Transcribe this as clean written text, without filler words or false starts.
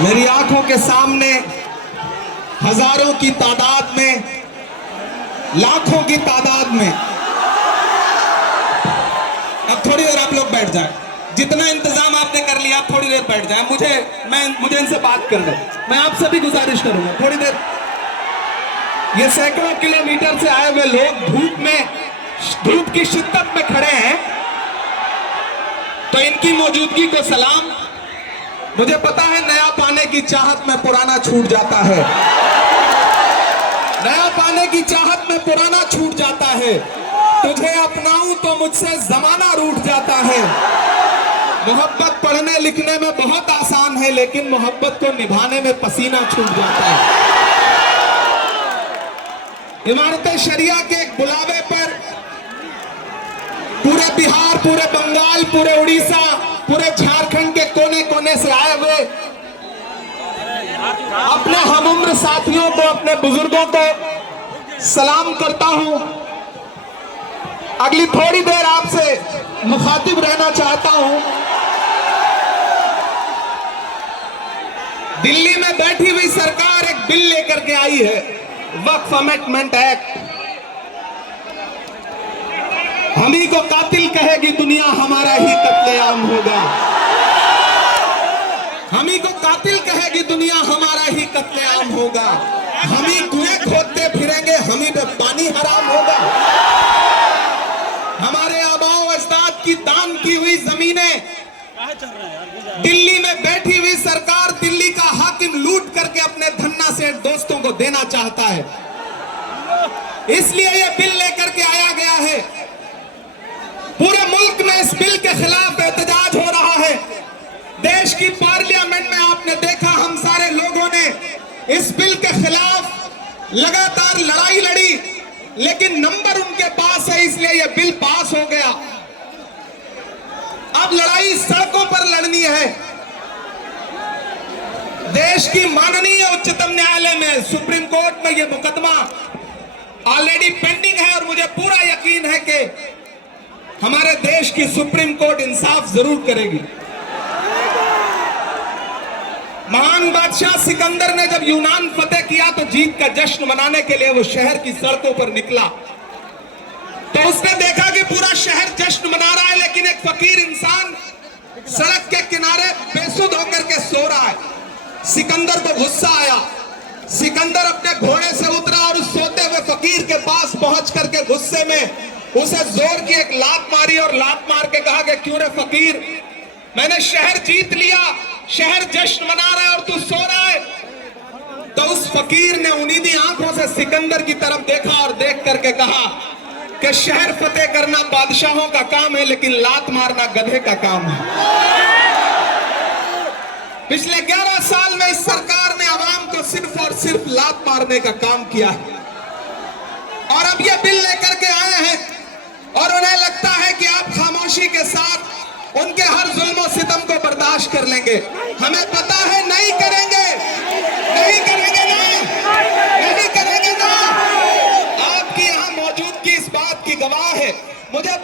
मेरी आंखों के सामने हजारों की तादाद में, लाखों की तादाद में। अब थोड़ी देर आप लोग बैठ जाएं, जितना इंतजाम आपने कर लिया आप थोड़ी देर बैठ जाएं। मुझे इनसे बात कर लो। मैं आपसे भी गुजारिश करूंगा थोड़ी देर। ये सैकड़ों किलोमीटर से आए हुए लोग धूप की शिद्दत में खड़े हैं, तो इनकी मौजूदगी को सलाम। मुझे पता है नया पाने की चाहत में पुराना छूट जाता है, नया पाने की चाहत में पुराना छूट जाता है। तुझे अपनाऊं तो मुझसे जमाना रूठ जाता है। मोहब्बत पढ़ने लिखने में बहुत आसान है, लेकिन मोहब्बत को निभाने में पसीना छूट जाता है। इमारत शरिया के एक बुलावे पर पूरे बिहार, पूरे बंगाल, पूरे उड़ीसा, पूरे झारखंड के कोने कोने से आए हुए अपने हमउम्र साथियों को, अपने बुजुर्गों को सलाम करता हूं। अगली थोड़ी देर आपसे मुखातिब रहना चाहता हूं। दिल्ली में बैठी हुई सरकार एक बिल लेकर के आई है, वक्फ अमेंडमेंट एक्ट। हम ही को कातिल कहेगी दुनिया, हमारा ही कत्लेआम होगा। हम ही को कातिल कहेगी दुनिया, हमारा ही कत्लेआम होगा। हम ही कुएं खोदते फिरेंगे, हम ही पे पानी हराम होगा। हमारे आबाओ अजदाद की दान की हुई जमीनें दिल्ली में बैठी हुई सरकार, दिल्ली का हाकिम लूट करके अपने धन्ना से दोस्तों को देना चाहता है। इसलिए यह बिल लेकर के आया गया है। पूरे मुल्क में इस बिल के खिलाफ एहतजाज हो रहा है। देश की पार्लियामेंट में आपने देखा, हम सारे लोगों ने इस बिल के खिलाफ लगातार लड़ाई लड़ी, लेकिन नंबर उनके पास है, इसलिए यह बिल पास हो गया। अब लड़ाई सड़कों पर लड़नी है। देश की माननीय उच्चतम न्यायालय में, सुप्रीम कोर्ट में यह मुकदमा ऑलरेडी पेंडिंग है, और मुझे पूरा यकीन है कि हमारे देश की सुप्रीम कोर्ट इंसाफ जरूर करेगी। महान बादशाह सिकंदर ने जब यूनान फतेह किया तो जीत का जश्न मनाने के लिए वो शहर की सड़कों पर निकला, तो उसने देखा कि पूरा शहर जश्न मना रहा है, लेकिन एक फकीर इंसान सड़क के किनारे बेसुध होकर के सो रहा है। सिकंदर को गुस्सा आया। सिकंदर अपने घोड़े से उतरा और उस सोते हुए फकीर के पास पहुंच करके गुस्से में उसे जोर की एक लात मारी, और लात मार के कहा कि क्यों रे फकीर, मैंने शहर जीत लिया, शहर जश्न मना रहा है और तू सो रहा है। तो उस फकीर ने उन्नीदी आंखों से सिकंदर की तरफ देखा और देख करके कहा कि शहर फतेह करना बादशाहों का काम है, लेकिन लात मारना गधे का काम है। पिछले 11 साल में इस सरकार ने आवाम को सिर्फ और सिर्फ लात मारने का काम किया है, और अब ये बिल लेकर के आए हैं, और उन्हें लगता है कि आप खामोशी के साथ उनके हर जुल्म सितम को बर्दाश्त कर लेंगे। हमें पता है नहीं करेंगे, नहीं करेंगे ना, नहीं करेंगे ना। आपकी यहाँ मौजूदगी इस बात की गवाह है। मुझे